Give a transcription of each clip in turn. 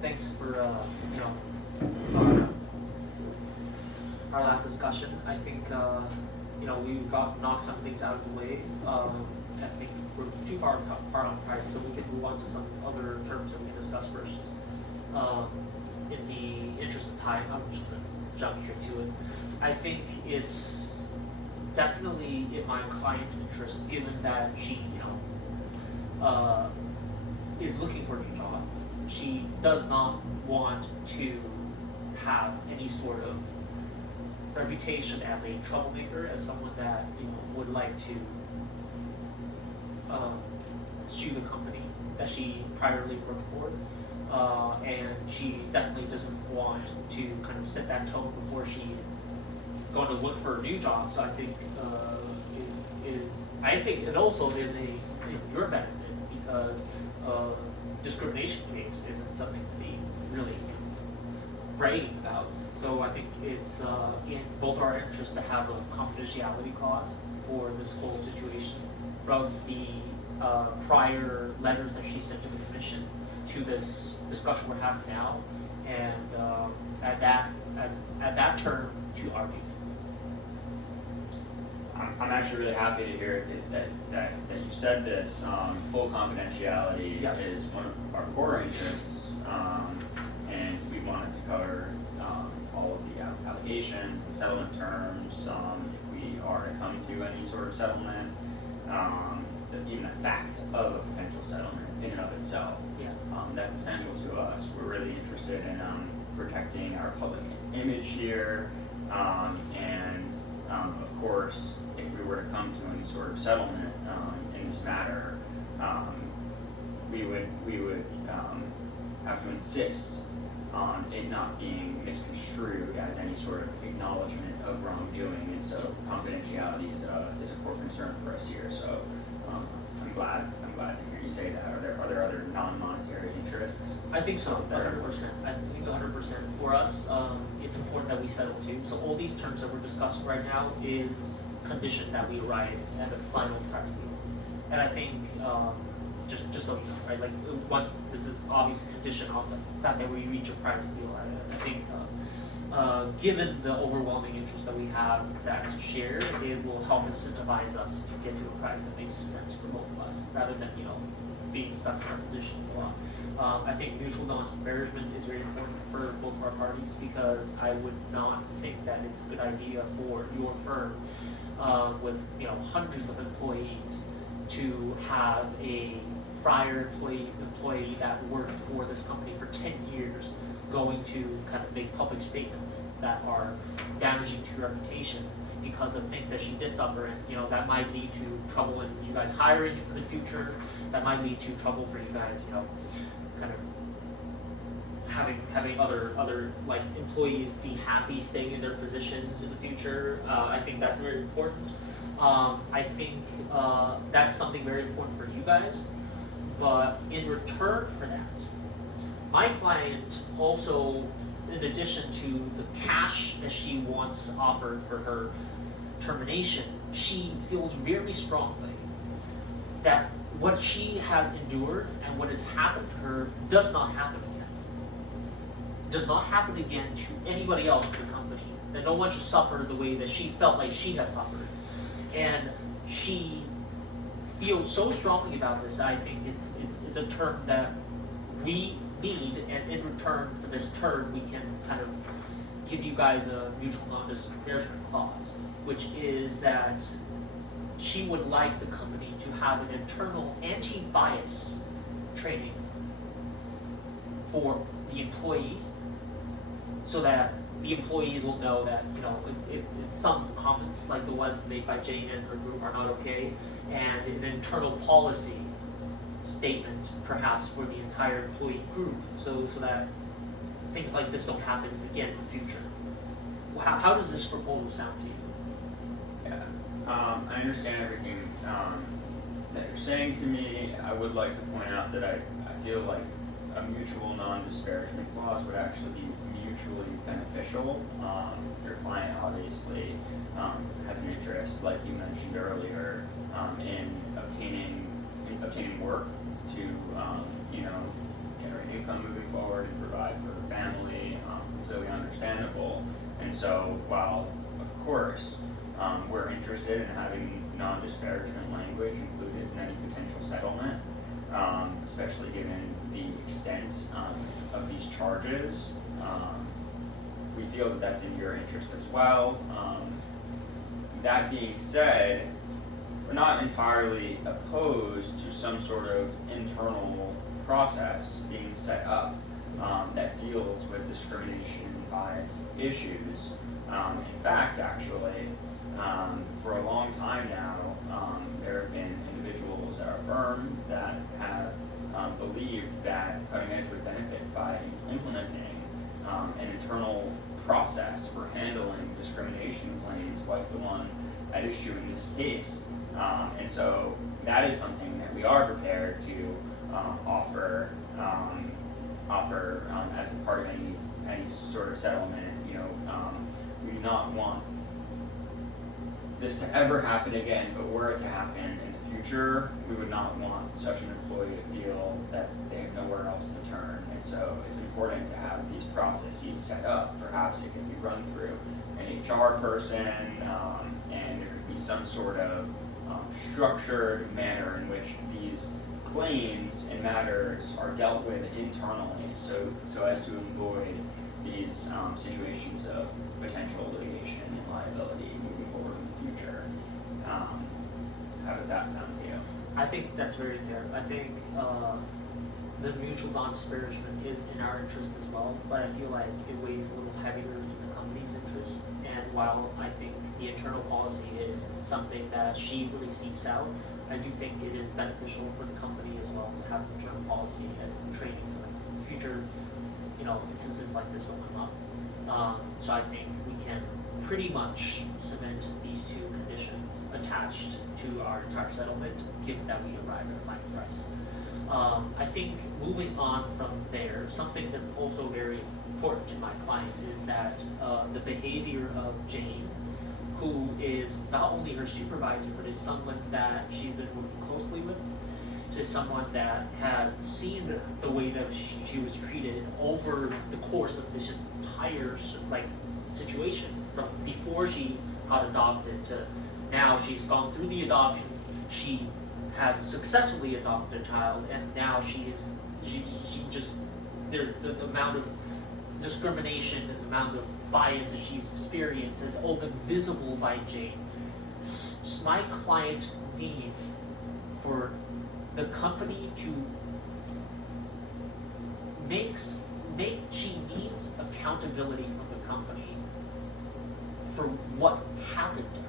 thanks for our last discussion. I think we've knocked some things out of the way. I think we're too far apart on price, so we can move on to some other terms that we can discuss first. In the interest of time, I'm just gonna jump straight to it. I think it's definitely in my client's interest, given that she, is looking for a new job. She does not want to have any sort of reputation as a troublemaker, as someone that would like to sue the company that she priorly worked for, and she definitely doesn't want to kind of set that tone before she's going to look for a new job. So I think it also is in your benefit, because discrimination case isn't something to be really bragging about. So I think it's in both our interests to have a confidentiality clause for this whole situation, from the prior letters that she sent to the commission to this discussion we're having now, and at that term to argue. I'm actually really happy to hear that you said this. Full confidentiality Yes. is one of our core interests, and we wanted to cover all of the allegations, the settlement terms, if we are to come to any sort of settlement, even the fact of a potential settlement in and of itself. Yeah. That's essential to us. We're really interested in protecting our public image here, and of course, if we were to come to any sort of settlement in this matter, we would have to insist on it not being misconstrued as any sort of acknowledgement of wrongdoing, and so confidentiality is a core concern for us here. So I'm glad to hear you say that. Are there other non-monetary interests? I think so, 100%. I think 100%. For us, it's important that we settle too. So all these terms that we're discussing right now is conditioned that we arrive at a final price deal. And I think, just so you know, right, like once this is obviously conditioned on the fact that we reach a price deal, I think given the overwhelming interest that we have that's shared, it will help incentivize us to get to a price that makes sense for both of us, rather than being stuck in our positions a lot. I think mutual non-disparagement is very important for both of our parties, because I would not think that it's a good idea for your firm with hundreds of employees to have a prior employee that worked for this company for 10 years going to kind of make public statements that are damaging to your reputation because of things that she did suffer, and that might lead to trouble in you guys hiring for the future. That might lead to trouble for you guys, kind of having other like employees be happy staying in their positions in the future. I think that's very important. I think that's something very important for you guys. But in return for that, my client also, in addition to the cash that she wants offered for her termination, she feels very strongly that what she has endured and what has happened to her does not happen again. Does not happen again to anybody else in the company. That no one should suffer the way that she felt like she has suffered. And she feels so strongly about this that I think it's a term that we need, and in return for this term, we can kind of give you guys a mutual non-disparagement clause, which is that she would like the company to have an internal anti-bias training for the employees, so that the employees will know that it's some comments like the ones made by Jane and her group are not okay, and an internal policy statement perhaps for the entire employee group, so that things like this don't happen again in the future. How does this proposal sound to you? Yeah, I understand everything that you're saying to me. I would like to point out that I feel like a mutual non-disparagement clause would actually be mutually beneficial. Your client obviously has an interest, like you mentioned earlier, in obtaining work to generate income moving forward and provide completely understandable. And so while, of course, we're interested in having non-disparagement language included in any potential settlement, especially given the extent of these charges. We feel that that's in your interest as well. That being said, we're not entirely opposed to some sort of internal process being set up that deals with discrimination and bias issues. In fact, actually, for a long time now, there have been individuals at our firm that have believed that Cutting Edge would benefit by implementing an internal process for handling discrimination claims like the one at issue in this case. And so that is something that we are prepared to offer as a part of any sort of settlement. We do not want this to ever happen again, but were it to happen in the future, we would not want such an employee to feel that they have nowhere else to turn. And so it's important to have these processes set up. Perhaps it could be run through an HR person, and there could be some sort of structured manner in which these claims and matters are dealt with internally, so as to avoid these situations of potential litigation and liability moving forward in the future. How does that sound to you? I think that's very fair. I think the mutual non-disparagement is in our interest as well, but I feel like it weighs a little heavier in the company's interest. And while I think the internal policy is something that she really seeks out, I do think it is beneficial for the company as well to have internal policy and training so that in future, instances like this don't come up. So I think we can pretty much cement these two conditions attached to our entire settlement, given that we arrive at a final price. I think moving on from there, something that's also very important to my client is that the behavior of Jane, who is not only her supervisor, but is someone that she's been working closely with, to someone that has seen the way that she was treated over the course of this entire situation, from before she got adopted to now she's gone through the adoption, she has successfully adopted a child, and now she just there's the amount of discrimination and the amount of bias that she's experienced has all been visible by Jane. My client needs for the company to she needs accountability from the company for what happened to her.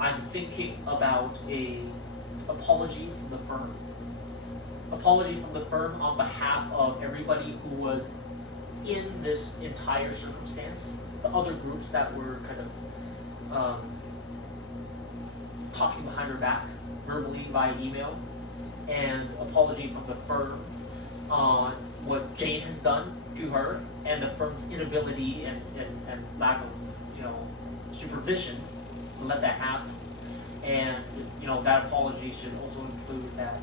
I'm thinking about an apology from the firm. Apology from the firm on behalf of everybody who was in this entire circumstance, the other groups that were kind of talking behind her back, verbally by email, and apology from the firm on what Jane has done to her and the firm's inability and lack of supervision to let that happen. And that apology should also include that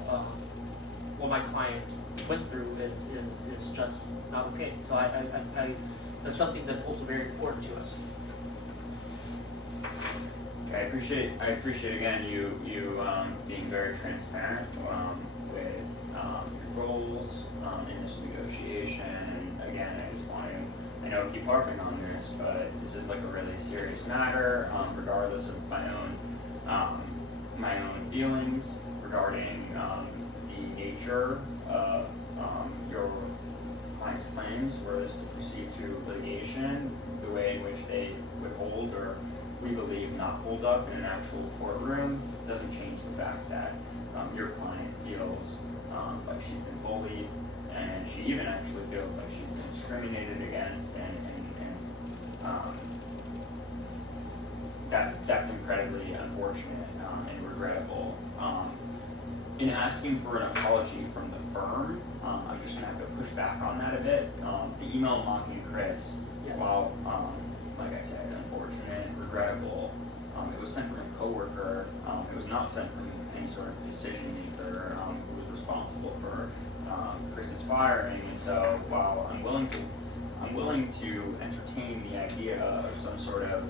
what my client went through is just not okay. So I that's something that's also very important to us. I appreciate again you being very transparent with your roles in this negotiation. Again, I know I keep harping on this, but this is like a really serious matter, regardless of my own feelings regarding the nature of your client's claims were this to proceed to litigation, the way in which they would hold or we believe not hold up in an actual courtroom doesn't change the fact that your client feels like she's been bullied, and she even actually feels like she's been discriminated against, and that's incredibly unfortunate and regrettable. In asking for an apology from the firm, I'm just gonna have to push back on that a bit. The email mocking Chris, Yes. while like I said, unfortunate and regrettable, it was sent from a coworker. It was not sent from any sort of decision maker who was responsible for Chris's firing, and so while I'm willing to entertain the idea of some sort of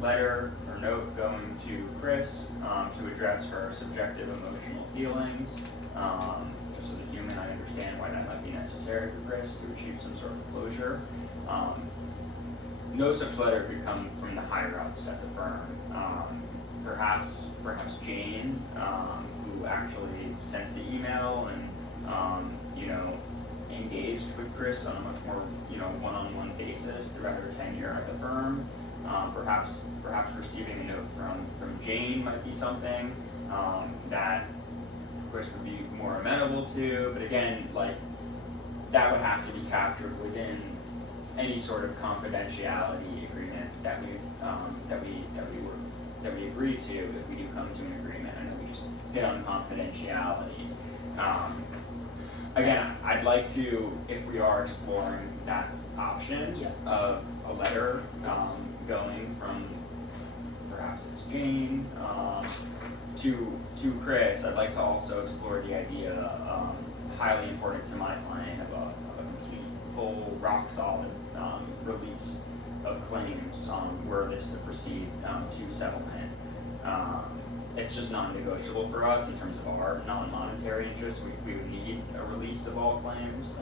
letter or note going to Chris to address her subjective emotional feelings. Just as a human, I understand why that might be necessary for Chris to achieve some sort of closure. No such letter could come from the higher ups at the firm. Perhaps Jane, who actually sent the email and engaged with Chris on a much more one-on-one basis throughout her tenure at the firm. Perhaps receiving a note from Jane might be something that Chris would be more amenable to. But again, like, that would have to be captured within any sort of confidentiality agreement that we agree to if we do come to an agreement. I know we just hit on confidentiality. Again, I'd like to, if we are exploring that option of a letter going from perhaps it's Jane to Chris, I'd like to also explore the idea, highly important to my client, of a complete, full, rock solid release of claims were this to proceed to settlement. It's just non-negotiable for us in terms of our non-monetary interests. We would need a release of all claims.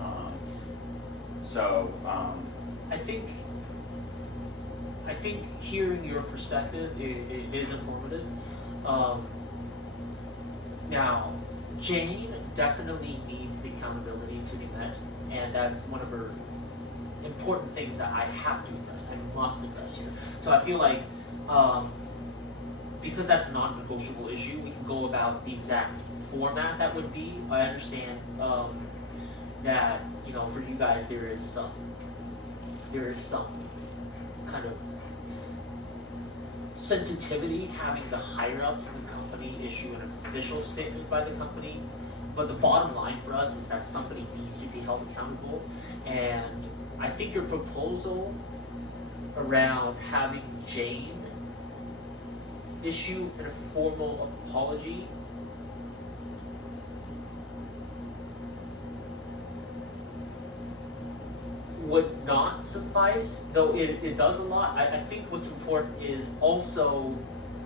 I think hearing your perspective it is informative. Now, Jane definitely needs the accountability to be met, and that's one of her important things that I have to address. I must address here. So I feel like because that's a non-negotiable issue, we can go about the exact format that would be. I understand that for you guys there is some kind of sensitivity having the higher ups in the company issue an official statement by the company, but the bottom line for us is that somebody needs to be held accountable. And I think your proposal around having Jane issue a formal apology would not suffice, though it does a lot. I think what's important is also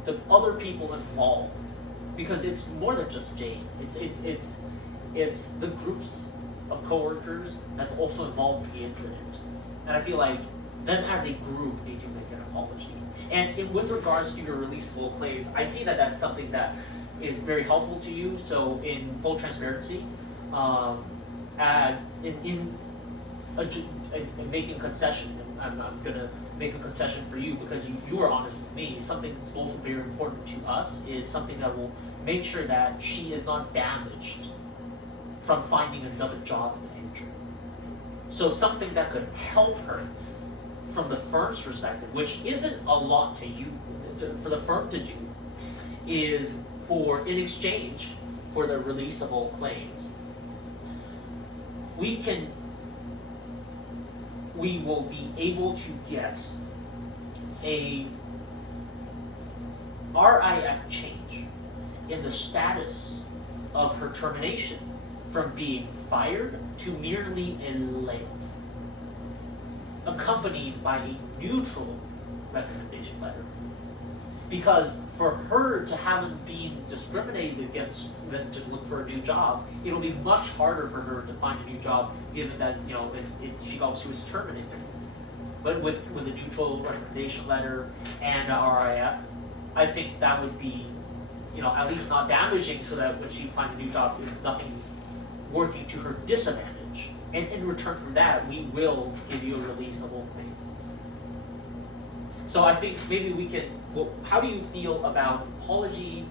the other people involved, because it's more than just Jane. It's the groups of coworkers that's also involved in the incident, and I feel like them as a group need to make an apology. And with regards to your releasable claims, I see that that's something that is very helpful to you. So in full transparency, as in making a concession, I'm gonna make a concession for you because you are honest with me. Something that's also very important to us is something that will make sure that she is not damaged from finding another job in the future. So something that could help her from the firm's perspective, which isn't a lot to you, for the firm to do, is in exchange for the release of all claims, we will be able to get a RIF change in the status of her termination from being fired to merely a layoff, accompanied by a neutral recommendation letter. Because for her to haven't been discriminated against when to look for a new job, it'll be much harder for her to find a new job, given that she was terminated. But with a neutral recommendation letter and a RIF, I think that would be, at least not damaging, so that when she finds a new job, nothing's working to her disadvantage. And in return for that, we will give you a release of all claims. So I think maybe we can. Well, how do you feel about apology,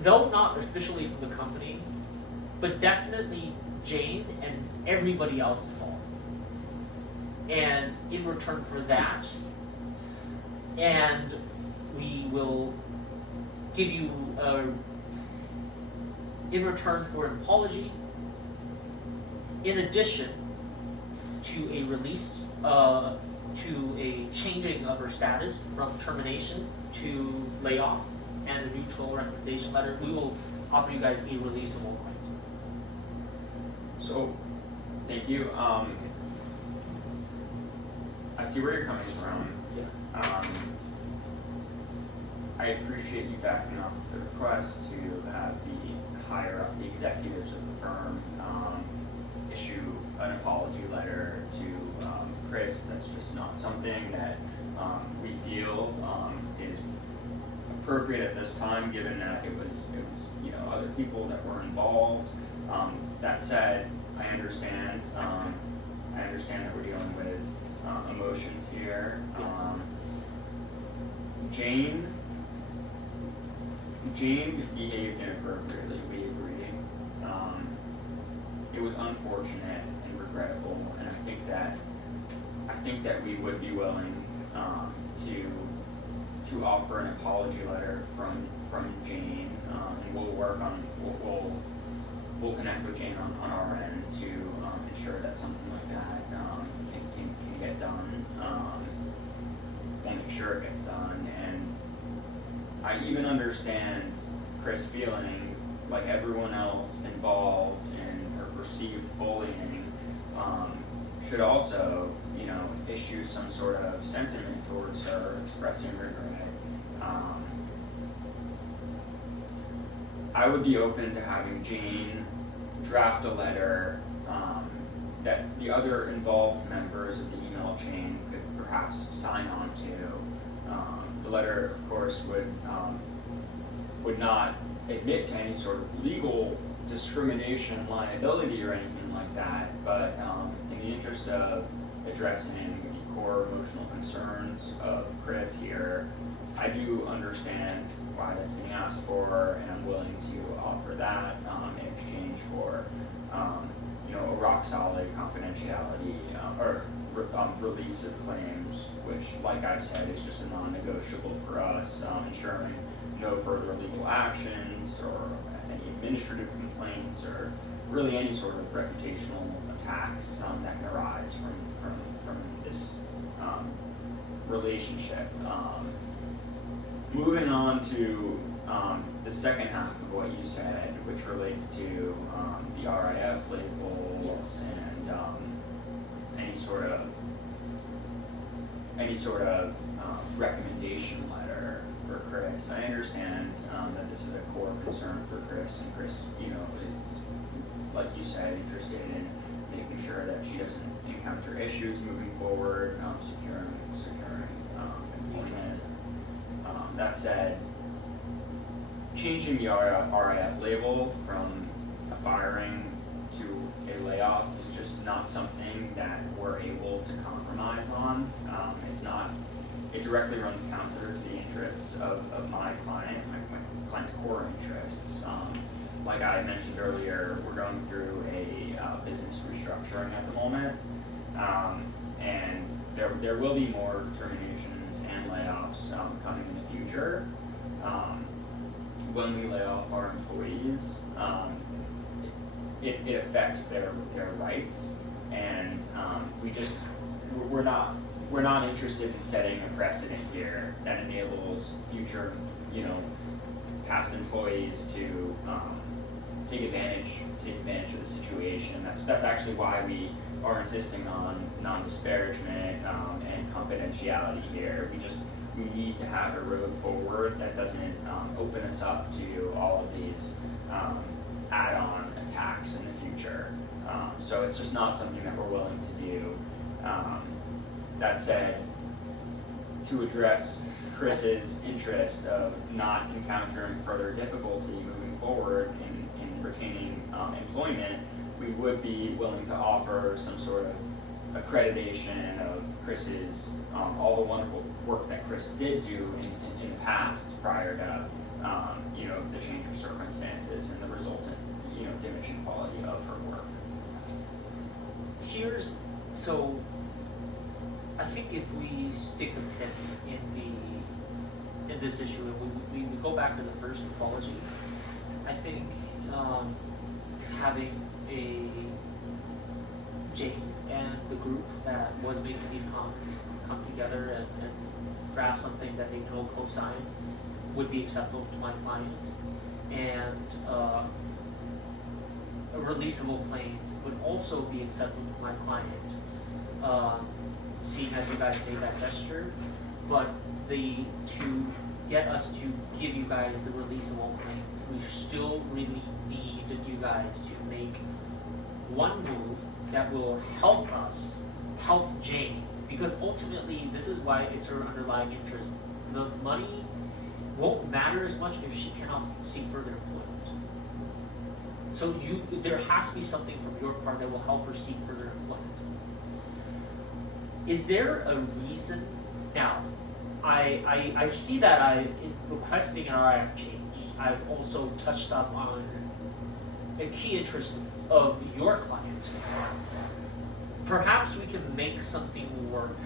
though not officially from the company, but definitely Jane and everybody else involved? And in return for that, and we will give you in return for an apology, in addition to a release, to a changing of her status from termination to layoff and a neutral recommendation letter, we will offer you guys a release of all claims. So, thank you. I see where you're coming from. Yeah. I appreciate you backing off the request to have the higher up, the executives of the firm, issue an apology letter to Chris. That's just not something that we feel is appropriate at this time, given that it was other people that were involved. That said, I understand that we're dealing with emotions here. Yes. Jane behaved inappropriately, we agree. It was unfortunate and regrettable, and I think that we would be willing to offer an apology letter from Jane, and we'll connect with Jane on our end to ensure that something like that can get done. We'll make sure it gets done, and I even understand Chris feeling like everyone else involved in her perceived bullying should also, issue some sort of sentiment towards her, expressing regret. I would be open to having Jane draft a letter that the other involved members of the email chain could perhaps sign on to. The letter, of course, would not admit to any sort of legal discrimination, liability, or anything like that, but in the interest of addressing the core emotional concerns of Chris here, I do understand why that's being asked for, and I'm willing to offer that in exchange for a rock solid confidentiality or release of claims, which, like I've said, is just a non-negotiable for us, ensuring no further legal actions or any administrative complaints or really any sort of reputational attacks that can arise from this relationship. Moving on to the second half of what you said, which relates to the RIF label. Yes. And any sort of recommendation letter for Chris. I understand that this is a core concern for Chris, and Chris, is, like you said, interested in making sure that she doesn't encounter issues moving forward, securing employment. That said, changing the RIF label from a firing to a layoff is just not something that we're able to compromise on. It directly runs counter to the interests of my client, my client's core interests. Like I mentioned earlier, we're going through a business restructuring at the moment, and there will be more terminations and layoffs coming in the future. When we lay off our employees, it affects their rights, and we're not interested in setting a precedent here that enables future past employees to take advantage of the situation. That's actually why we are insisting on non-disparagement and confidentiality here. We need to have a road forward that doesn't open us up to all of these add-on attacks in the future. So it's just not something that we're willing to do. That said, to address Chris's interest of not encountering further difficulty moving forward in retaining employment, we would be willing to offer some sort of accreditation of Chris's all the wonderful work that Chris did do in the past prior to the change of circumstances and the resultant diminishing quality of her work. So I think if we stick a pin in this issue and we go back to the first apology, I think having a Jane and the group that was making these comments come together and draft something that they can all co-sign would be acceptable to my client. And releasable claims would also be acceptable to my client, seeing as you guys made that gesture, but to get us to give you guys the releasable claims, we still really need you guys to make one move that will help us help Jane, because ultimately this is why it's her underlying interest. The money won't matter as much if she cannot seek further employment. So there has to be something from your part that will help her seek further employment. Is there a reason? Now, I see that in requesting an RIF change, I've also touched up on a key interest of your client. Perhaps we can make something work.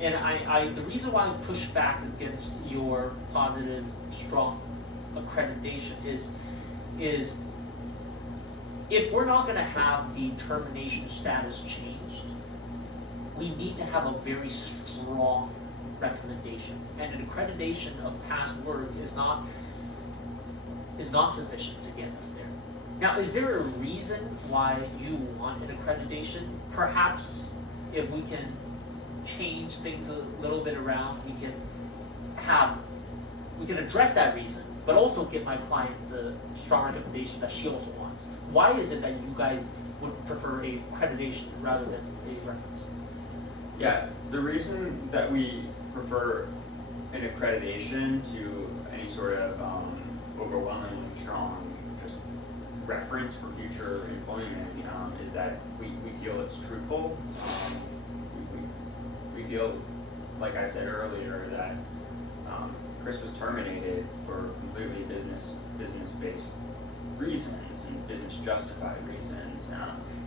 And the reason why I push back against your positive, strong accreditation is if we're not going to have the termination status changed, we need to have a very strong recommendation. And an accreditation of past work is not sufficient to get us there. Now, is there a reason why you want an accreditation? Perhaps if we can change things a little bit around, we can address that reason, but also give my client the strong recommendation that she also wants. Why is it that you guys would prefer a accreditation rather than a reference? Yeah, the reason that we prefer an accreditation to any sort of overwhelmingly strong just reference for future employment is that we feel it's truthful. We feel, like I said earlier, that Chris was terminated for completely business-based reasons and business-justified reasons.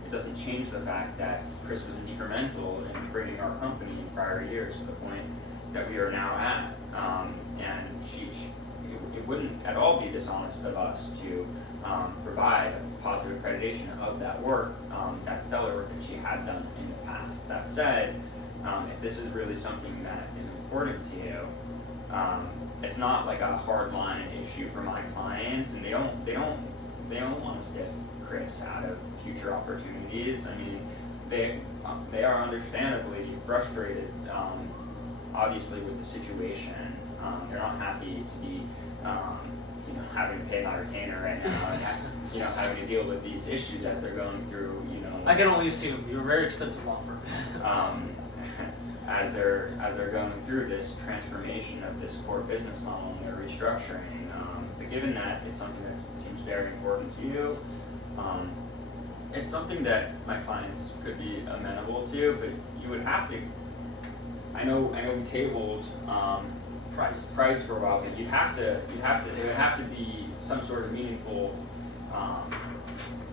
It doesn't change the fact that Chris was instrumental in bringing our company in prior years to the point that we are now at. And it wouldn't at all be dishonest of us to provide a positive accreditation of that work, that stellar work that she had done in the past. That said, if this is really something that is important to you, it's not like a hard line issue for my clients, and they don't want to stiff Chris out of future opportunities. I mean, they are understandably frustrated, obviously, with the situation. They're not happy to be, having to pay my retainer right now, and having to deal with these issues as they're going through, I can only assume you're a very expensive law firm. As they're going through this transformation of this core business model and their restructuring. But given that it's something that seems very important to you, it's something that my clients could be amenable to, but you would have to. I know we tabled price for a while, but there would have to be some sort of meaningful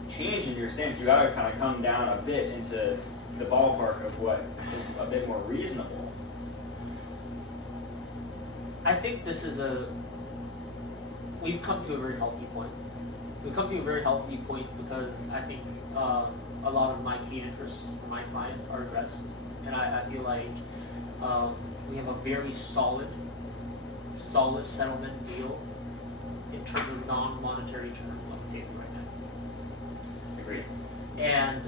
change in your stance. You got to kind of come down a bit into the ballpark of what is a bit more reasonable. I think we've come to a very healthy point. We've come to a very healthy point because I think a lot of my key interests for my client are addressed, and I feel like we have a very solid settlement deal in terms of non-monetary terms on the table right now. Agreed. And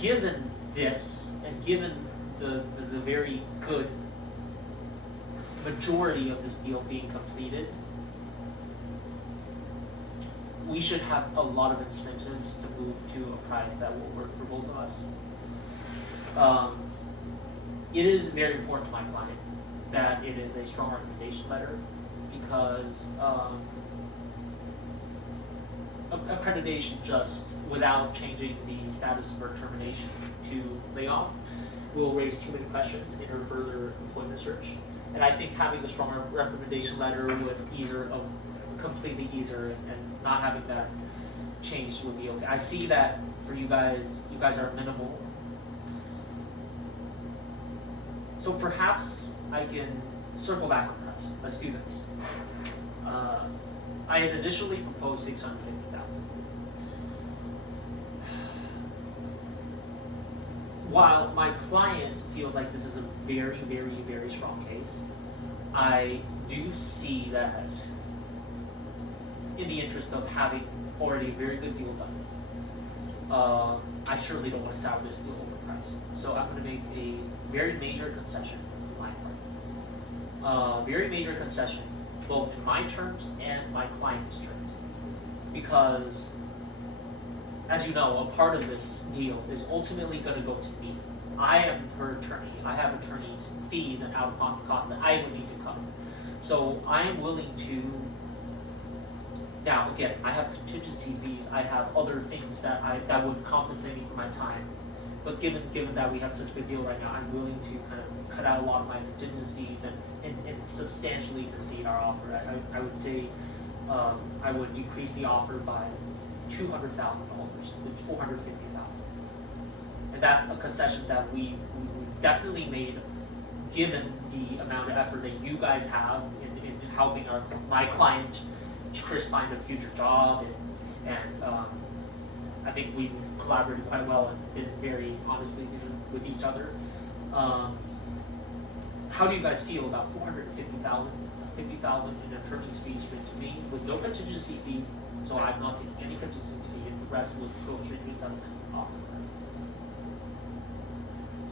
given this, and given the very good majority of this deal being completed, we should have a lot of incentives to move to a price that will work for both of us. It is very important to my client that it is a strong recommendation letter, because accreditation just without changing the status of her termination to layoff will raise too many questions in her further employment search. And I think having the stronger recommendation letter would completely ease her, and not having that changed would be okay. I see that for you guys are minimal. So perhaps I can circle back on this. Let's do this. I had initially proposed $650,000. While my client feels like this is a very, very, very strong case, I do see that in the interest of having already a very good deal done. I certainly don't want to sell this deal overpriced. So I'm going to make a very major concession on my part. Very major concession, both in my terms and my client's terms. Because, as you know, a part of this deal is ultimately going to go to me. I am her attorney. I have attorney's fees and out-of-pocket costs that I would need to cover. So I am willing to. Now, again, I have contingency fees. I have other things that would compensate me for my time. But given that we have such a good deal right now, I'm willing to kind of cut out a lot of my contingency fees and substantially concede our offer. I would say I would decrease the offer by $200,000 to $450,000. And that's a concession that we definitely made, given the amount of effort that you guys have in helping my client Chris find a future job, and I think we collaborated quite well and been very honest with each other. How do you guys feel about $450,000 in attorney's fees straight to me with no contingency fee? So I'm not taking any contingency fee, and the rest will go straight to a settlement offer for them.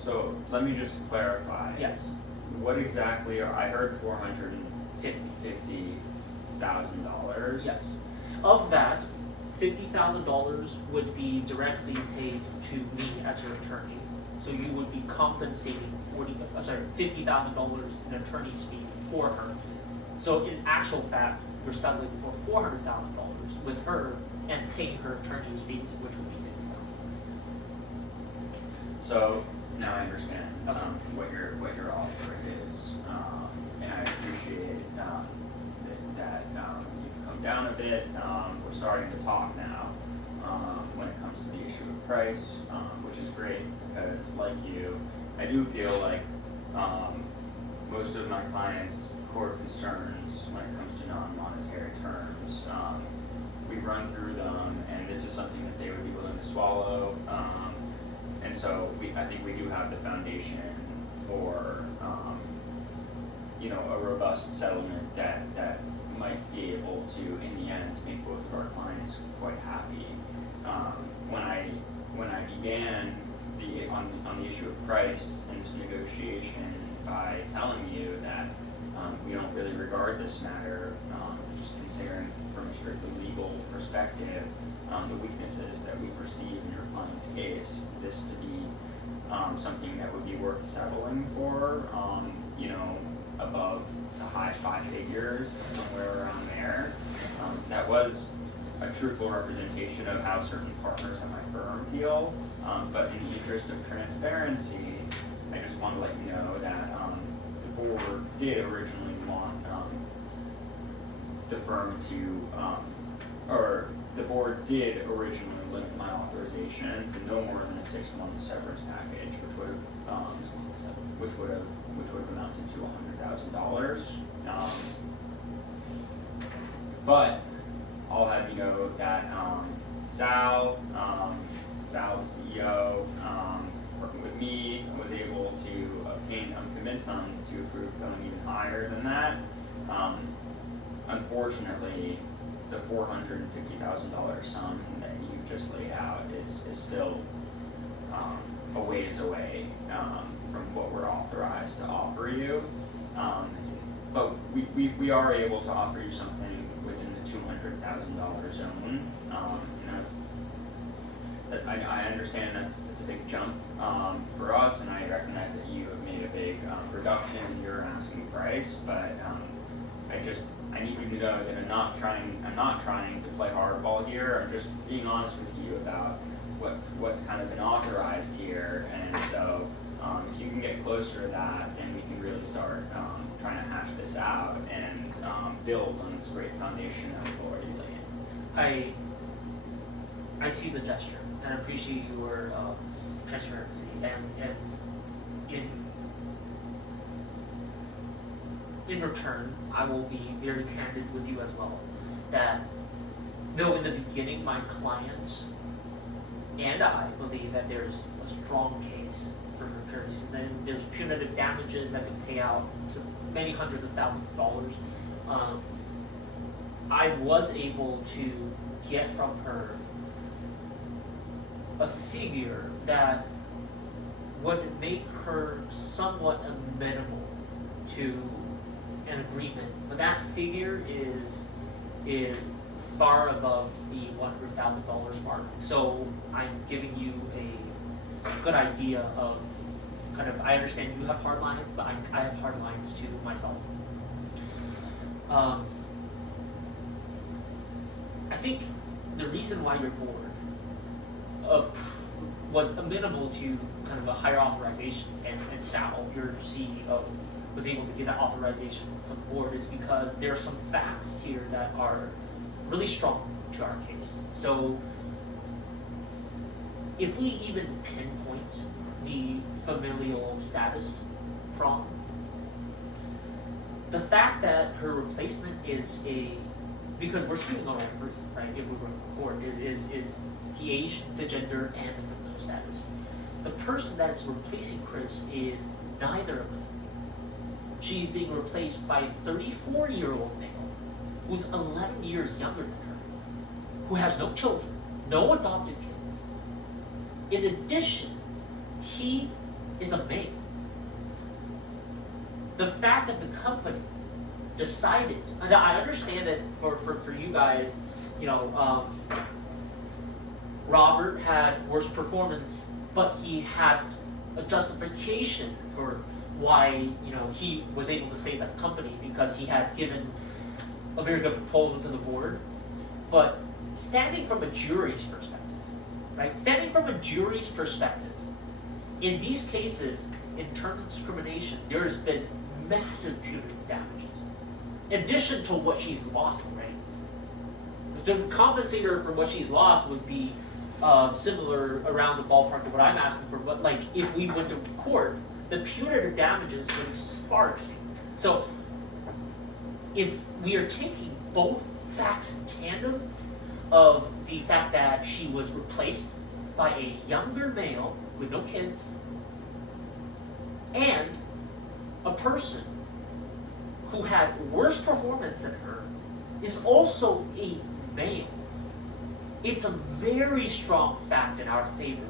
So let me just clarify. Yes. What exactly I heard $450,000. Yes. Of that, $50,000 would be directly paid to me as her attorney. So you would be compensating $50,000 in attorney's fees for her. So in actual fact, you're settling for $400,000 with her and paying her attorney's fees, which would be $50,000. So now I understand Okay. what your offer is, and I appreciate that you've come down a bit. We're starting to talk now when it comes to the issue of price, which is great because, like you, I do feel like most of my clients' core concerns when it comes to non-monetary terms, we run through them, and this is something that they would be willing to swallow. And so I think we do have the foundation for a robust settlement that might be able to, in the end, make both of our clients quite happy. When I began on the issue of price in this negotiation by telling you that we don't really regard this matter, just considering from a strictly legal perspective, the weaknesses that we perceive in your client's case, this to be something that would be worth settling for, above the high 5 figures, somewhere around there. That was a truthful representation of how certain partners at my firm feel, but in the interest of transparency, I just want to let you know that the board did originally want the firm to, or the board did originally limit my authorization to no more than a 6-month severance package, which would have amounted to $100,000. But I'll have you know that Sal, the CEO, working with me, was able to obtain. I'm convinced them to approve going even higher than that. Unfortunately, the $450,000 sum that you've just laid out is still a ways away from what we're authorized to offer you. But we are able to offer you something within the $200,000 zone, and I understand that's a big jump for us, and I recognize that you have made a big reduction in your asking price, but I need you to know that I'm not trying to play hardball here. I'm just being honest with you about what's kind of been authorized here, and so if you can get closer to that, then we can really start trying to hash this out and build on this great foundation that we've already laid. I see the gesture and I appreciate your transparency, and in return, I will be very candid with you as well, that though in the beginning my client and I believe that there's a strong case for repairs, and then there's punitive damages that can pay out to many hundreds of thousands of dollars. I was able to get from her a figure that would make her somewhat amenable to an agreement, but that figure is far above the $100,000 mark. So I'm giving you a good idea of kind of, I understand you have hard lines, but I have hard lines too myself. I think the reason why your board was amenable to kind of a higher authorization, and Sal, your CEO, was able to get that authorization from the board is because there are some facts here that are really strong to our case. So if we even pinpoint the familial status problem, the fact that her replacement is because we're shooting on all three, right? If we were in court, is the age, the gender, and the familial status. The person that's replacing Chris is neither of them. She's being replaced by a 34-year-old male who's 11 years younger than her, who has no children, no adopted kids. In addition, he is a male. The fact that the company decided, and I understand that for you guys, Robert had worse performance, but he had a justification for why he was able to save that company because he had given a very good proposal to the board. But standing from a jury's perspective, right? Standing from a jury's perspective, in these cases, in terms of discrimination, there's been massive punitive damages. In addition to what she's lost already. The compensator for what she's lost would be similar around the ballpark of what I'm asking for, but like if we went to court, the punitive damages would far exceed. So if we are taking both facts in tandem of the fact that she was replaced by a younger male with no kids and a person who had worse performance than her is also a male, it's a very strong fact in our favor,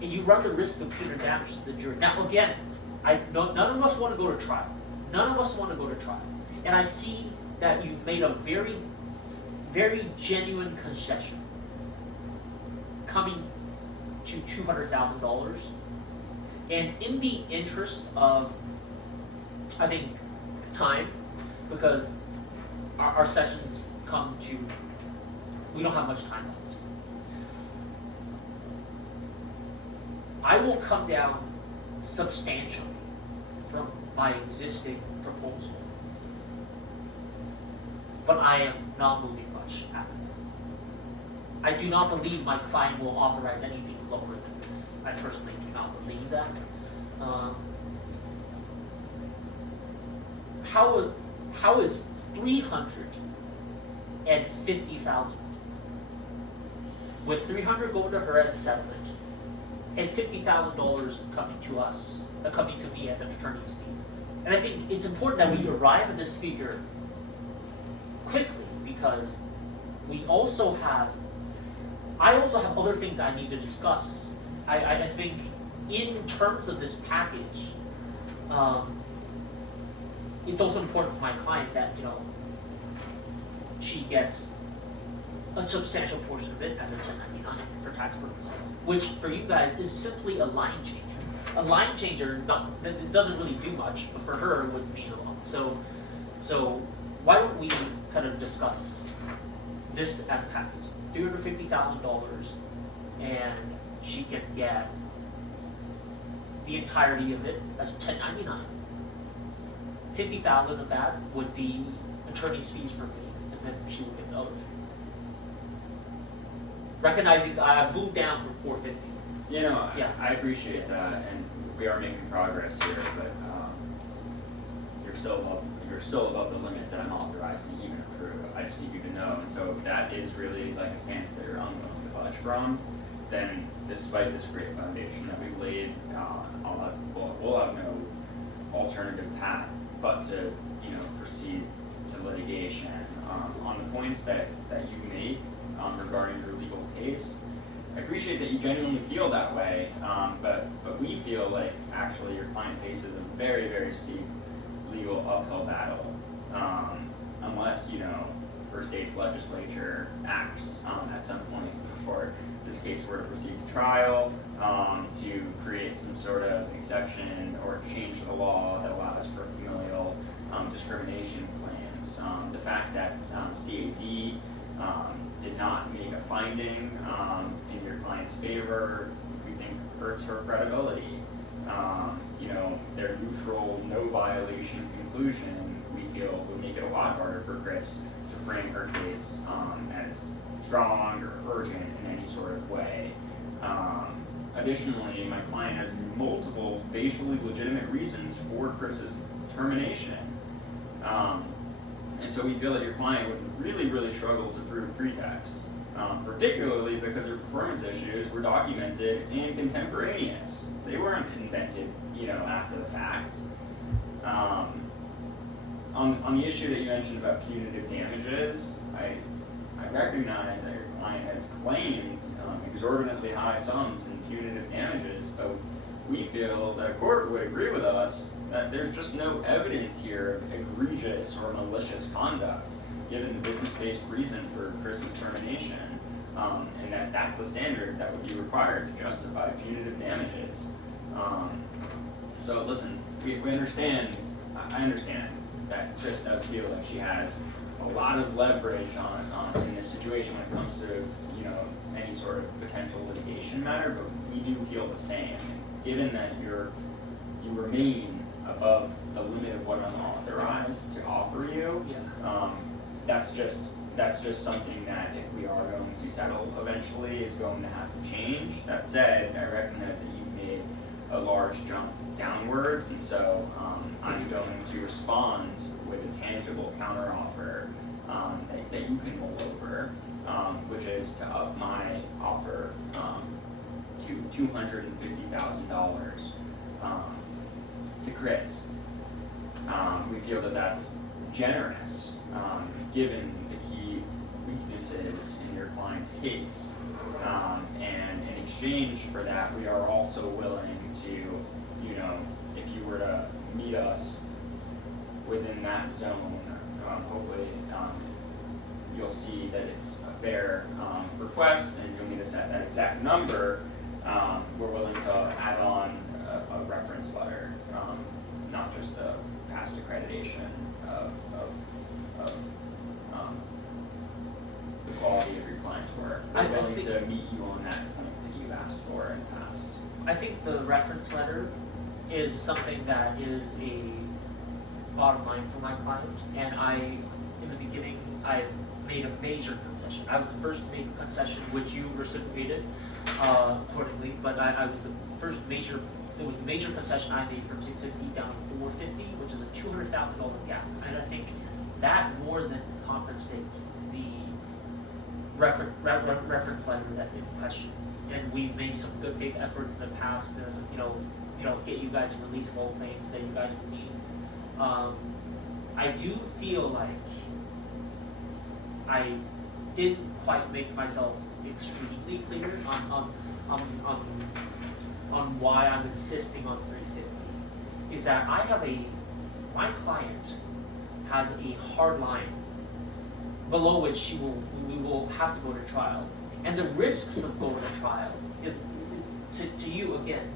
and you run the risk of punitive damages to the jury. Now, again, none of us want to go to trial. None of us want to go to trial. And I see that you've made a very, very genuine concession coming to $200,000. And in the interest of, I think, time, because our sessions come to, we don't have much time left. I will come down substantially from my existing proposal, but I am not moving much after that. I do not believe my client will authorize anything lower than this. I personally do not believe that. How is $350,000 with $300 going to her as settlement and $50,000 coming to us, coming to me as an attorney's fees? And I think it's important that we arrive at this figure quickly because I also have other things I need to discuss. I think in terms of this package, it's also important for my client that she gets a substantial portion of it as a 1099 for tax purposes, which for you guys is simply a line changer. A line changer it doesn't really do much, but for her it would mean a lot. So why don't we kind of discuss this as a package? $350,000, and she can get the entirety of it as 1099. $50,000 of that would be attorney's fees for me, and then she would get the other fee. Recognizing I moved down from 450. Yeah. I appreciate that, and we are making progress here, but you're still above the limit that I'm authorized to even approve. I just need you to know, and so if that is really like a stance that you're unwilling to budge from, then despite this great foundation that we've laid, we'll have no alternative path but to proceed to litigation. On the points that you make, regarding your legal case. I appreciate that you genuinely feel that way, but we feel like actually your client faces a very, very steep legal uphill battle, unless, you know, her state's legislature acts at some point before this case were to proceed to trial, to create some sort of exception or change to the law that allows for familial discrimination claims. The fact that CAD did not make a finding in your client's favor, we think hurts her credibility. You know, their neutral, no violation conclusion, we feel would make it a lot harder for Chris to frame her case as strong or urgent in any sort of way. Additionally, my client has multiple facially legitimate reasons for Chris's termination. And so we feel that your client would really, really struggle to prove pretext, particularly because her performance issues were documented and contemporaneous. They weren't invented, you know, after the fact. On the issue that you mentioned about punitive damages, I recognize that your client has claimed exorbitantly high sums in punitive damages, but we feel that a court would agree with us that there's just no evidence here of egregious or malicious conduct, given the business-based reason for Chris's termination, and that's the standard that would be required to justify punitive damages. So listen, we understand, I understand that Chris does feel like she has a lot of leverage on in this situation when it comes to, you know, any sort of potential litigation matter, but we do feel the same. Given that you remain above the limit of what I'm authorized to offer you, that's just something that if we are going to settle eventually is going to have to change. That said, I recognize that you've made a large jump downwards, and so I'm going to respond with a tangible counteroffer that you can roll over, which is to up my offer to $250,000 to Chris. We feel that that's generous, given the key weaknesses in your client's case. And in exchange for that, we are also willing to, you know, if you were to meet us within that zone, hopefully you'll see that it's a fair request and you'll meet us at that exact number. We're willing to add on a reference letter, not just a past accreditation of the quality of your client's work. We're willing to meet you on that point that you've asked for in the past. I think the reference letter is something that is a bottom line for my client, and in the beginning, I've made a major concession. I was the first to make a concession, which you reciprocated accordingly, but I was the first major, it was the major concession I made from 650 down to 450, which is a $200,000 gap. And I think that more than compensates the reference letter that in question. And we've made some good faith efforts in the past to, get you guys to release all claims that you guys would need. I do feel like I didn't quite make myself extremely clear on why I'm insisting on 350. Is that my client has a hard line below which we will have to go to trial. And the risks of going to trial is, to you again,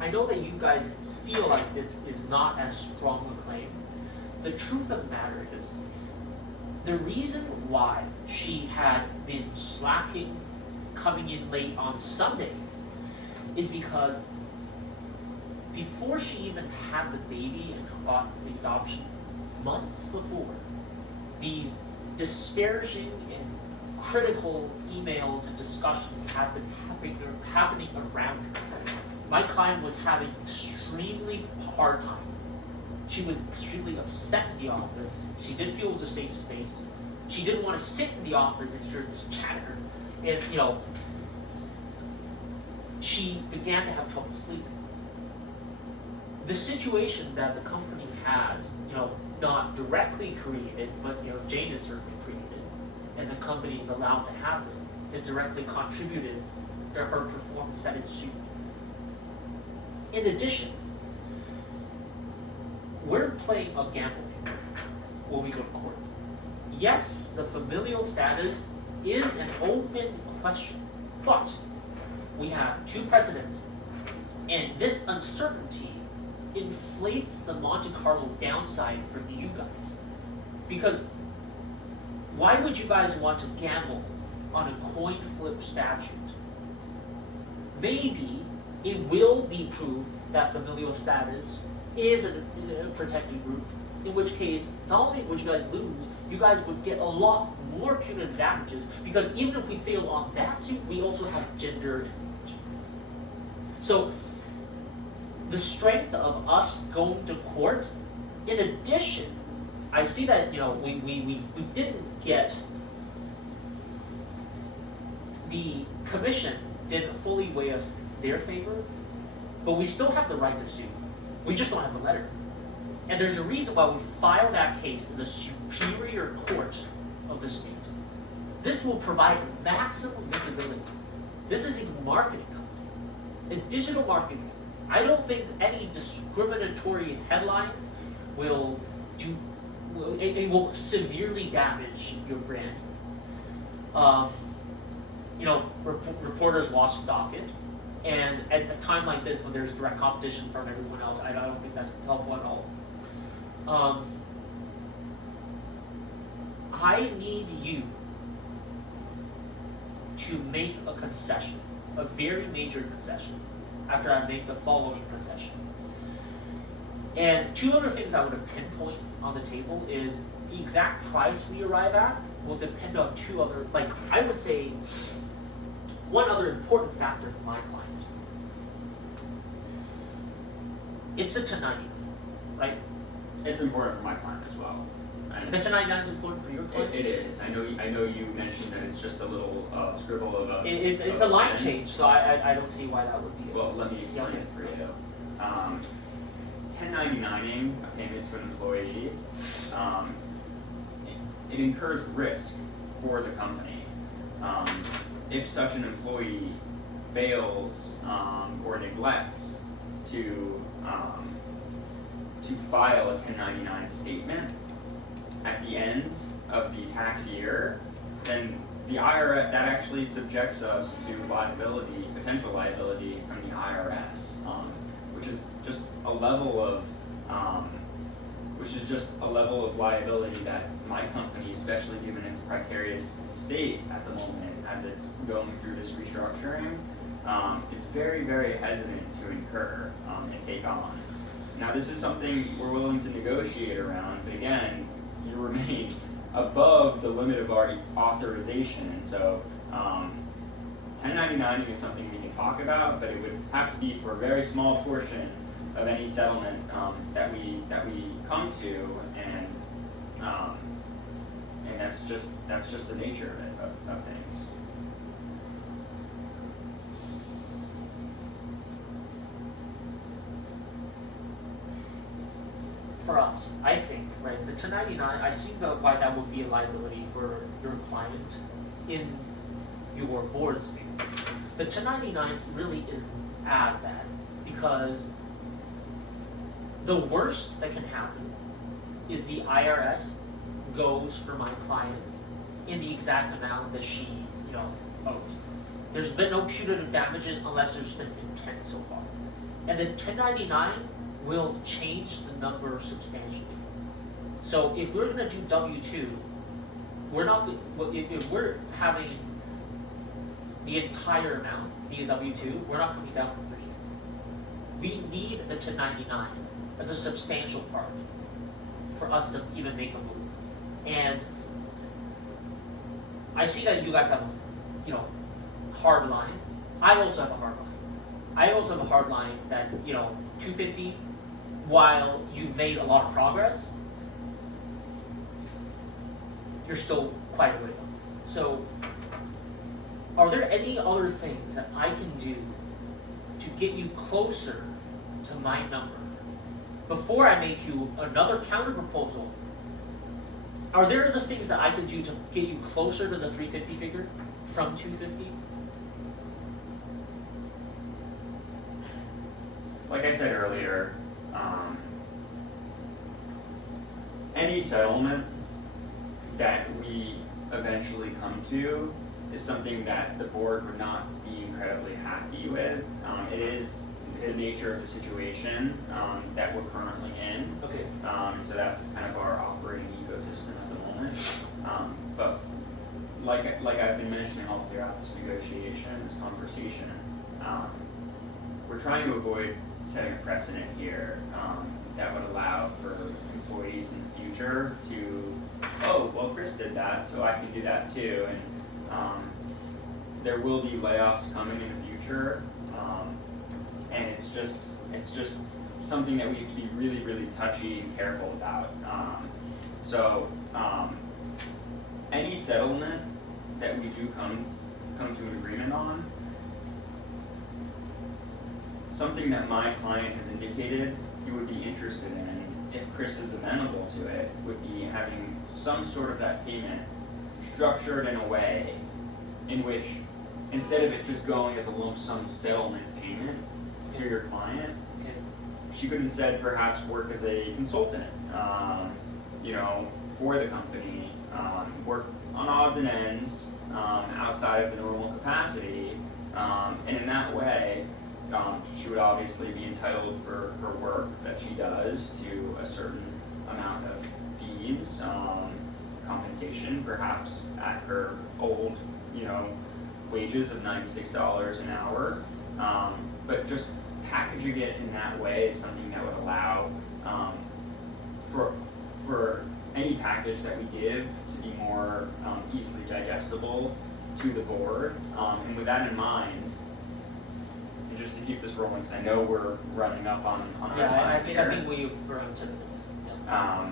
I know that you guys feel like this is not as strong a claim. The truth of the matter is, the reason why she had been slacking, coming in late on Sundays, is because before she even had the baby and got the adoption, months before, these disparaging and critical emails and discussions have been happening around her. My client was having extremely hard time. She was extremely upset in the office. She didn't feel it was a safe space. She didn't want to sit in the office and hear this chatter. And, she began to have trouble sleeping. The situation that the company has, not directly created, but Jane has certainly created, and the company is allowed to have it is directly contributed to her performance that ensued. In addition, we're playing a gamble when we go to court. Yes, the familial status is an open question, but we have two precedents, and this uncertainty inflates the Monte Carlo downside for you guys. Because why would you guys want to gamble on a coin flip statute? Maybe it will be proved that familial status is a protected group, in which case, not only would you guys lose, you guys would get a lot more punitive damages, because even if we fail on that suit, we also have gender advantage. So, the strength of us going to court, in addition, I see that, we didn't get, the commission didn't fully weigh us their favor, but we still have the right to sue. We just don't have a letter. And there's a reason why we filed that case in the superior court of the state. This will provide maximum visibility. This is a marketing company, a digital marketing company. I don't think any discriminatory headlines will severely damage your brand. Reporters watch the docket, and at a time like this when there's direct competition from everyone else, I don't think that's helpful at all. I need you to make a concession, a very major concession, after I make the following concession. And two other things I would pinpoint on the table is the exact price we arrive at will depend on two other, I would say, one other important factor for my client. It's the 1099, right? It's important for my client as well. The 1099 is important for your client? It is. I know you mentioned that it's just a little scribble of a... It's a line change, so I don't see why that would be... Well, let me explain it for you. 1099ing a payment to an employee, it incurs risk for the company. If such an employee fails or neglects to file a 1099 statement at the end of the tax year, then the IRS, that actually subjects us to liability, potential liability from the IRS, which is just a level of liability that my company, especially given its precarious state at the moment as it's going through this restructuring, is very, very hesitant to incur and take on. Now, this is something we're willing to negotiate around, but again, you remain above the limit of our authorization, and so 1099ing is something we can talk about, but it would have to be for a very small portion of any settlement that we come to, and that's just the nature of it, of things. For us, I think, right, the 1099, I see why that would be a liability for your client in your board's view. The 1099 really isn't as bad, because the worst that can happen is the IRS goes for my client in the exact amount that she, owes. There's been no punitive damages unless there's been intent so far. And the 1099 will change the number substantially. So if we're going to do W-2, if we're having the entire amount be a W-2, we're not coming down from 350. We need the 1099 as a substantial part for us to even make a move. And I see that you guys have a hard line. I also have a hard line. I also have a hard line that 250, while you've made a lot of progress, you're still quite a way off. So, are there any other things that I can do to get you closer to my number before I make you another counter proposal are there other things that I can do to get you closer to the 350 figure from 250? Like I said earlier, any settlement that we eventually come to is something that the board would not be incredibly happy with. It is the nature of the situation that we're currently in. Okay. So that's kind of our operating ecosystem at the moment. But like I've been mentioning all throughout this negotiation, this conversation, we're trying to avoid setting a precedent here that would allow for employees in the future to, oh, well, Chris did that, so I can do that too. And there will be layoffs coming in the future, and it's just something that we have to be really, really touchy and careful about. So any settlement that we do come to an agreement on, something that my client has indicated he would be interested in, if Chris is amenable to it, would be having some sort of that payment structured in a way in which, instead of it just going as a lump sum settlement payment to your client, Okay. she could instead perhaps work as a consultant, for the company, work on odds and ends outside of the normal capacity, and in that way, she would obviously be entitled for her work that she does to a certain amount of fees, compensation, perhaps at her old, wages of $96 an hour. But just packaging it in that way is something that would allow for any package that we give to be more easily digestible to the board. And with that in mind, and just to keep this rolling, because I know we're running up on our Yeah, time I think here. we're on 10 minutes. Yeah.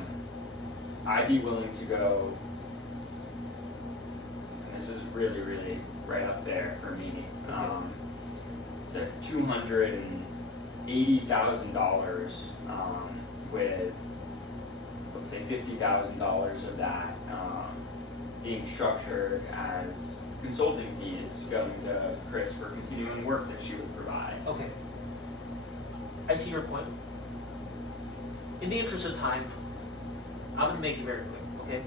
I'd be willing to go, and this is really, really right up there for me, to $280,000 with, let's say, $50,000 of that being structured as consulting fees going to Chris for continuing work that she would provide. Okay. I see your point. In the interest of time, I'm gonna make it very quick, okay?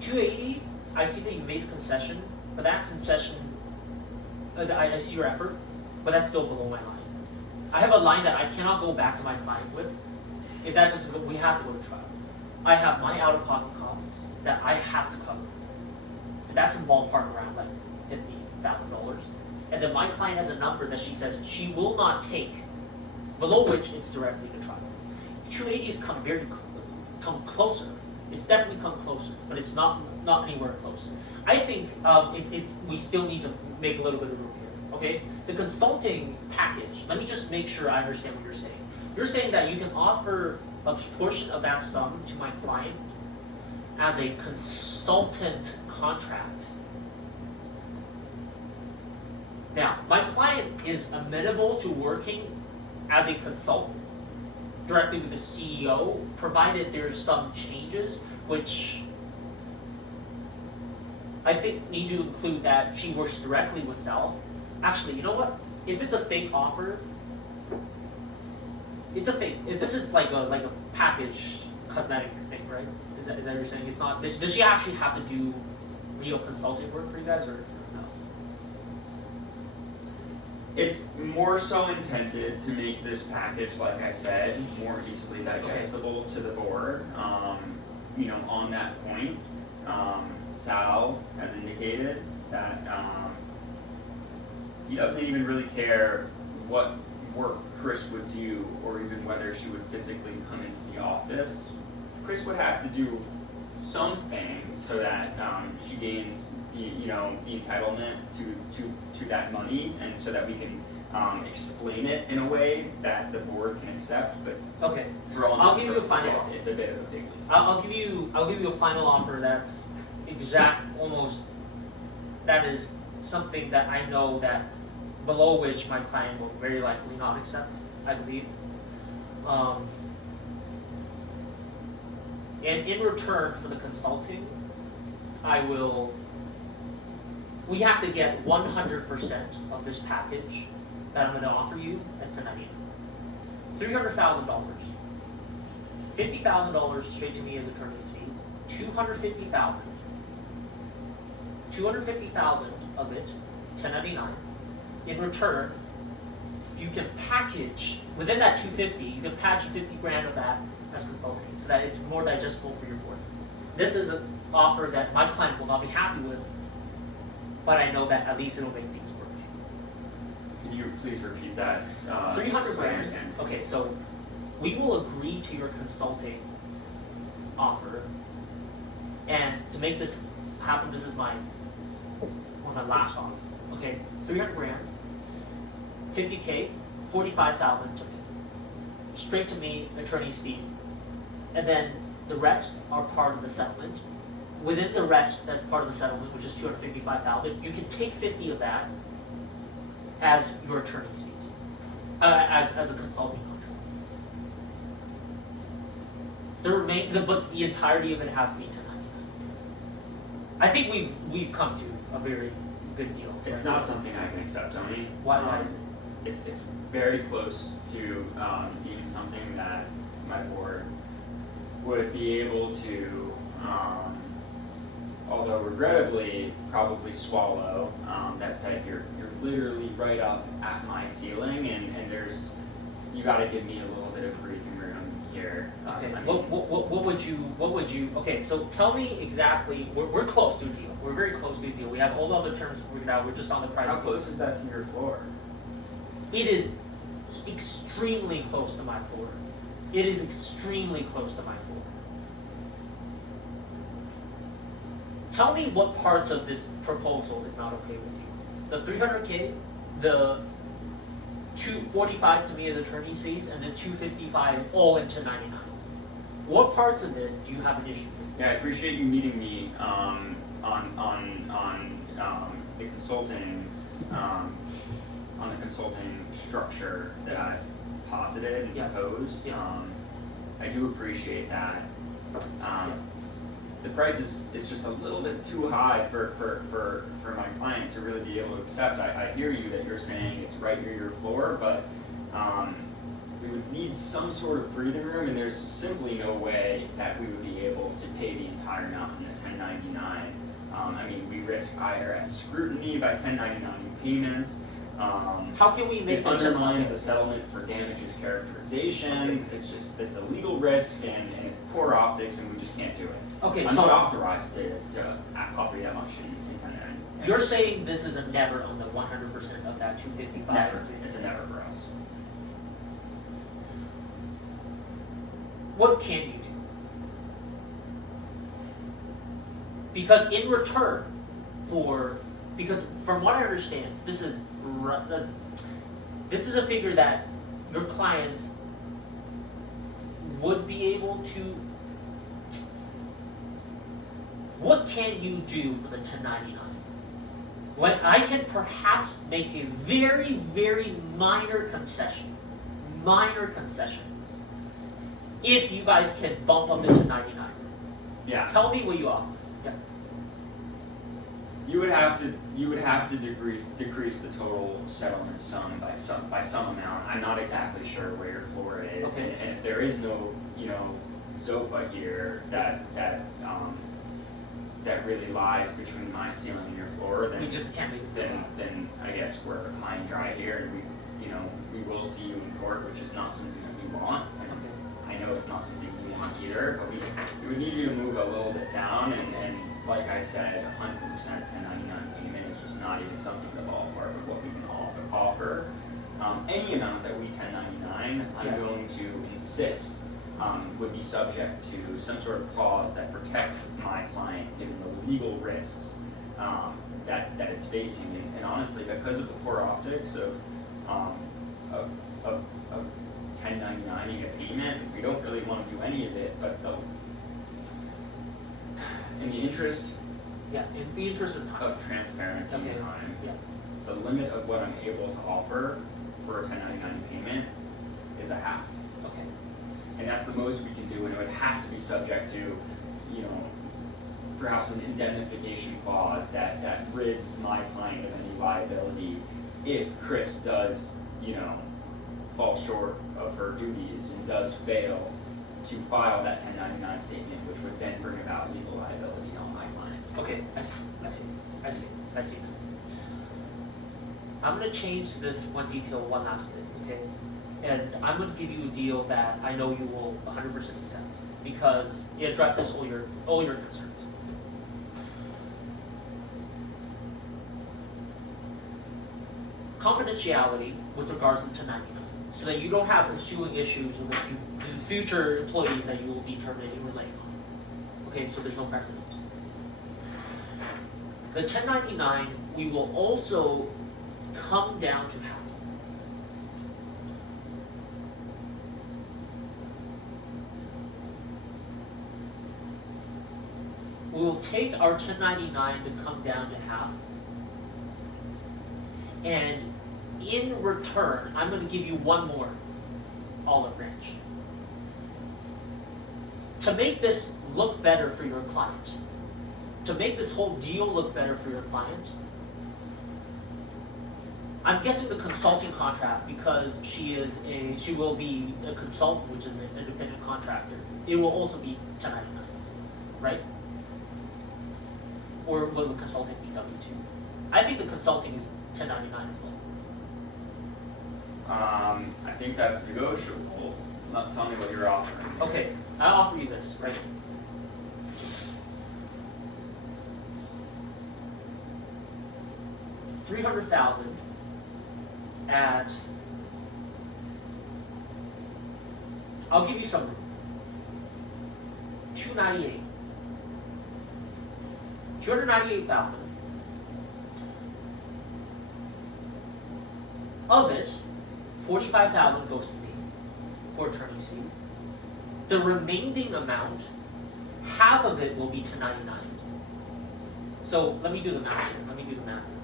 280, I see that you made a concession, but that concession, I see your effort, but that's still below my line. I have a line that I cannot go back to my client with. If that just, we have to go to trial. I have my out-of-pocket costs that I have to cover. And that's in ballpark around like $50,000. And then my client has a number that she says she will not take, below which it's directly to trial. 280 has come closer. It's definitely come closer, but it's not anywhere close. I think we still need to make a little bit of room here. Okay, the consulting package. Let me just make sure I understand what you're saying. You're saying that you can offer a portion of that sum to my client as a consultant contract. Now, my client is amenable to working as a consultant directly with the CEO, provided there's some changes, which I think need to include that she works directly with Sal. Actually, you know what? If it's a fake offer, it's a fake. This is like a package cosmetic thing, right? Is that what you're saying? It's not. Does she actually have to do real consulting work for you guys, or no? It's more so intended to make this package, like I said, more easily digestible to the board. On that point, Sal has indicated that he doesn't even really care what work Chris would do, or even whether she would physically come into the office. Chris would have to do something so that she gains the entitlement to that money, and so that we can explain it in a way that the board can accept. But Okay. for all I'll intents give and you a purposes, final yes, offer. it's a bit of a fig leaf. I'll give you a final offer that's that is something that I know that below which my client will very likely not accept, I believe. And in return for the consulting, we have to get 100% of this package that I'm going to offer you as 1099. $300,000, $50,000 straight to me as attorney's fees, $250,000 of it, 1099. In return, you can package within that 250. You can patch 50 grand of that as consulting, so that it's more digestible for your board. This is an offer that my client will not be happy with, but I know that at least it'll make things work. Can you please repeat that? 300 so I grand. understand? Okay, so we will agree to your consulting offer, and to make this happen, this is one of my last offer. Okay, 300 grand, 50K, 45,000 to me, straight to me, attorney's fees, and then the rest are part of the settlement. Within the rest, that's part of the settlement, which is 255,000. You can take 50 of that as your attorney's fees, as a consulting contract. But the entirety of it has to be 1099. I think we've come to a very good deal. It's not something I can accept, Tony. Why is it? It's very close to being something that my board would be able to, although regrettably, probably swallow. That said, you're literally right up at my ceiling, and you got to give me a little bit of breathing room here. Okay. I mean, What would you? Okay, so tell me exactly. We're close to a deal. We're very close to a deal. We have all the other terms figured out. We're just on the price. how close is that to your floor? It is extremely close to my floor. It is extremely close to my floor. Tell me what parts of this proposal is not okay with you. The 300K, the 245 to me as attorney's fees, and the 255 all into 99. What parts of it do you have an issue with? Yeah, I appreciate you meeting me on the consulting on the consulting structure that I've posited and Yeah. proposed. Yeah. I do appreciate that. The price is just a little bit too high for my client to really be able to accept. I hear you that you're saying it's right near your floor, but we would need some sort of breathing room, and there's simply no way that we would be able to pay the entire amount in a 1099. I mean, we risk IRS scrutiny by 1099 payments. How can we It make the undermines the settlement for damages characterization. It's a legal risk and it's poor optics, and we just can't do it. Okay, I'm so not authorized to offer you that much in 1099. you're saying this is a never on the 100% of that 255? Never. It's a never for us. What can you do? Because in return because from what I understand, this is a figure that your clients would be able to. What can you do for the 1099? When I can perhaps make a very, very minor concession, if you guys can bump up the 1099. Yeah. Tell me what you offer. Yeah. You would have to decrease the total settlement sum by some amount. I'm not exactly sure where your floor is, Okay. and if there is no ZOPA here that really lies between my ceiling and your floor, then We just can't make it. then I guess we're high and dry here, and we will see you in court, which is not something that we want. And Okay. I know it's not something we want either, but we would need you to move a little bit down, and like I said, 100% 1099 payment is just not even something in the ballpark of what we can offer. Any amount that we 1099, I'm Yeah. going to insist would be subject to some sort of clause that protects my client given the legal risks that it's facing. And honestly, because of the poor optics of 1099ing a payment, we don't really want to do any of it, but in the interest Yeah, in the interest of time. of transparency Okay. and time, Yeah. the limit of what I'm able to offer for a 1099 payment is a half. Okay. and that's the most we can do, and it would have to be subject to, you know, perhaps an indemnification clause that rids my client of any liability if Chris does, you know, fall short of her duties and does fail to file that 1099 statement, which would then bring about legal liability on my client. Okay, I see. I'm gonna change this one detail one last bit, okay? And I'm gonna give you a deal that I know you will 100% accept because it addresses all your concerns. Confidentiality with regards to 1099, so that you don't have ensuing issues with the future employees that you will be terminating or laying on. Okay, so there's no precedent. The 1099, we will also come down to half. We will take our 1099 to come down to half, and in return, I'm going to give you one more olive branch. To make this look better for your client, to make this whole deal look better for your client, I'm guessing the consulting contract, because she will be a consultant, which is an independent contractor. It will also be 1099, right? Or will the consulting be W-2? I think the consulting is 1099 as well. I think that's negotiable. Not tell me what you're offering. Okay, I'll offer you this, right? $300,000 at, I'll give you some room. $298,000. $298,000. Of it, $45,000 goes to me for attorney's fees. The remaining amount, half of it will be 1099. So let me do the math here.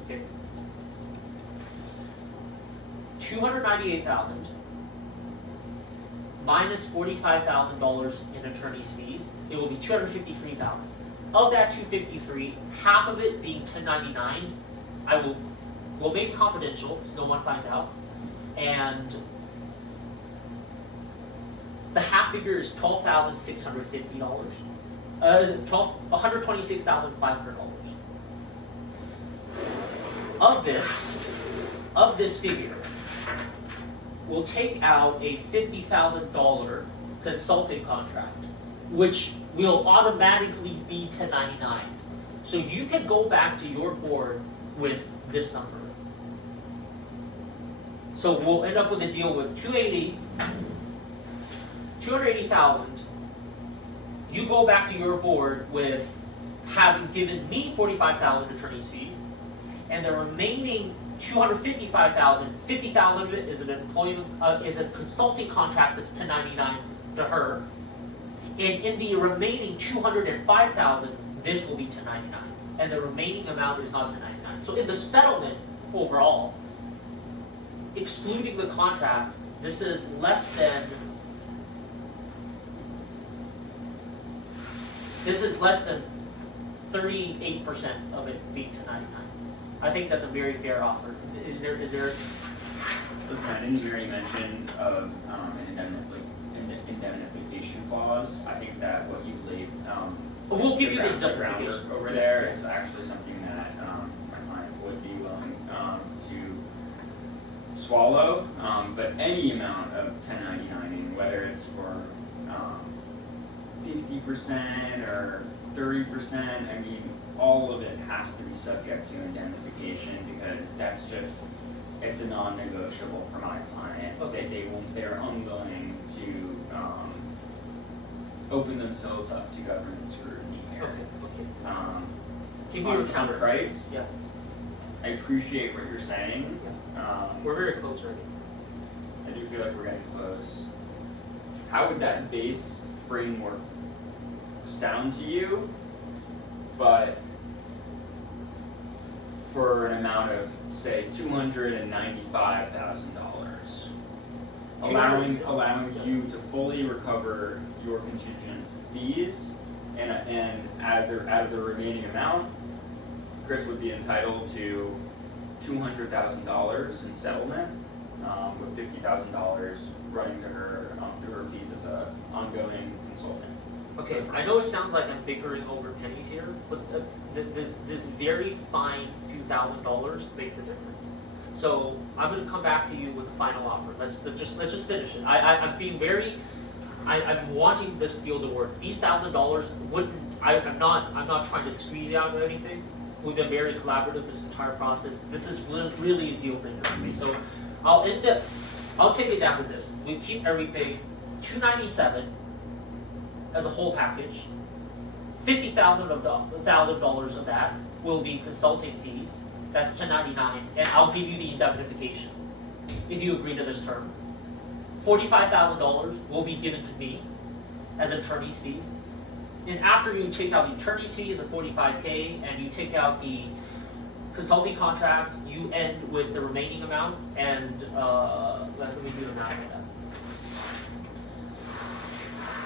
Okay. $298,000 minus $45,000 in attorney's fees, it will be $253,000. Of that $253,000, half of it being 1099, we'll make it confidential so no one finds out, and the half figure is $12,650. $126,500. Of this figure, we'll take out a $50,000 consulting contract, which will automatically be 1099. So you can go back to your board with this number. So we'll end up with a deal with $280,000. You go back to your board with having given me $45,000 attorney's fees, and the remaining $255,000, $50,000 of it is an is a consulting contract that's 1099 to her, and in the remaining $205,000, this will be 1099, and the remaining amount is not 1099. So in the settlement overall, excluding the contract, this is less than 38% of it being 1099. I think that's a very fair offer. Is there? Listen, I didn't hear any mention of an indemnification clause. I think that what you've laid, We'll give you the groundwork indemnification over there is actually something that my client would be willing to swallow. But any amount of 1099ing, whether it's for 50% or 30%, I mean, all of it has to be subject to indemnification because it's a non-negotiable for my client. Okay. They're unwilling to open themselves up to government scrutiny here. Okay. Give me On your counter price, Yeah. I appreciate what you're saying. We're very close already. I do feel like we're getting close. How would that base framework sound to you? But for an amount of, say, $295,000. allowing you to fully recover your contingent fees, and out of the remaining amount, Chris would be entitled to $200,000 in settlement, with $50,000 running to her through her fees as a ongoing consultant. Okay, I know it sounds like I'm bickering over pennies here, but this very fine few $1,000s makes a difference. So I'm going to come back to you with a final offer. Let's just finish it. I'm being very, I'm wanting this deal to work. These $1,000 wouldn't. I'm not trying to squeeze you out of anything. We've been very collaborative this entire process. This is really a deal breaker for me. So I'll take it down to this. We keep everything $297 as a whole package. $50,000 of the $1,000 of that will be consulting fees. That's $1099, and I'll give you the indemnification if you agree to this term. $45,000 will be given to me as attorney's fees. And after you take out the attorney's fees of $45K and you take out the consulting contract, you end with the remaining amount. And let me do the math on that.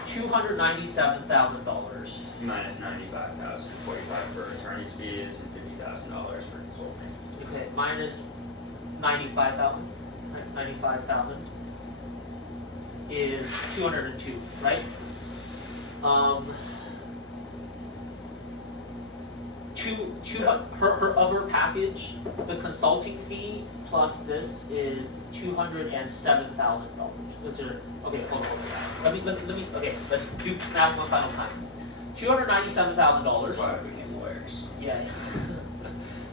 $297,000 minus $95,000, $45,000 for attorney's fees, and $50,000 for consulting. Okay, minus 95,000. Right? 95,000 is 202, right? Her other package, the consulting fee plus this is $207,000. Okay, hold on. Let me. Okay, let's do math one final time. $297,000. This is why we became lawyers. Yeah.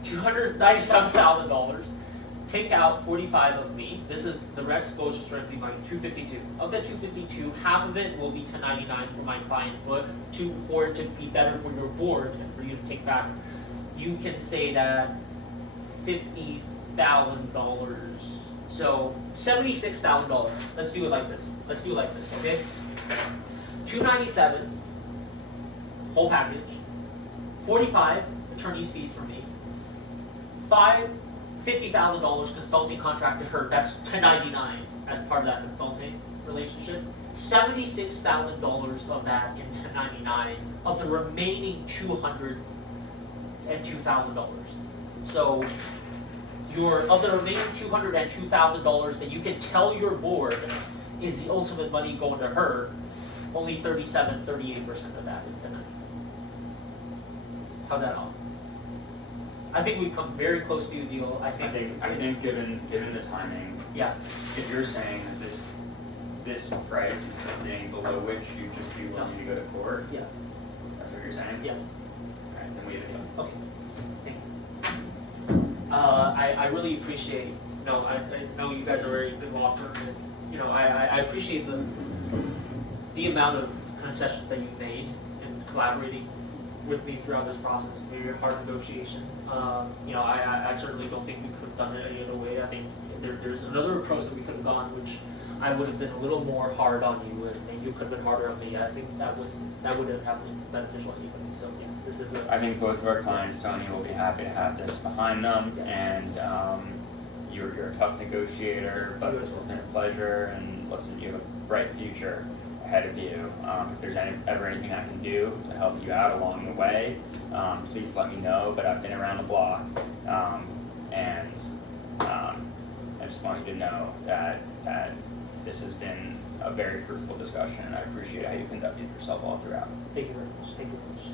$297,000. Take out 45 of me. This is the rest goes strictly my 252. Of that 252, half of it will be 1099 for my client, but for it to be better for your board and for you to take back, you can say that $50,000. So $76,000. Let's do it like this. Okay? 297 whole package. 45 attorney's fees for me. $50,000 consulting contract to her. That's $1099 as part of that consulting relationship. $76,000 of that in $1099 of the remaining $202,000. So of the remaining $202,000 that you can tell your board is the ultimate money going to her, only 38% of that is $1099. How's that off? I think we've come very close to a deal. I think given the timing, yeah. If you're saying that this price is something below which you'd just be willing to go to court, Yeah. That's what you're saying? Yes. Alright, then we have a deal. Okay. Thank you. I really appreciate. I know you guys are a very good law firm, and I appreciate the amount of concessions that you've made in collaborating with me throughout this process. Very hard negotiation. I certainly don't think we could have done it any other way. I think there's another approach that we could have gone, which I would have been a little more hard on you, and you could have been harder on me. I think that would have been beneficial to anybody. So yeah, this is I think both of our clients, Tony, will be happy to have this behind them, and you're a tough negotiator, but this has been a pleasure, and listen, you have a bright future ahead of you. If there's ever anything I can do to help you out along the way, please let me know, but I've been around the block, and I just want you to know that this has been a very fruitful discussion, and I appreciate how you conducted yourself all throughout. Thank you very much. Thank you very much.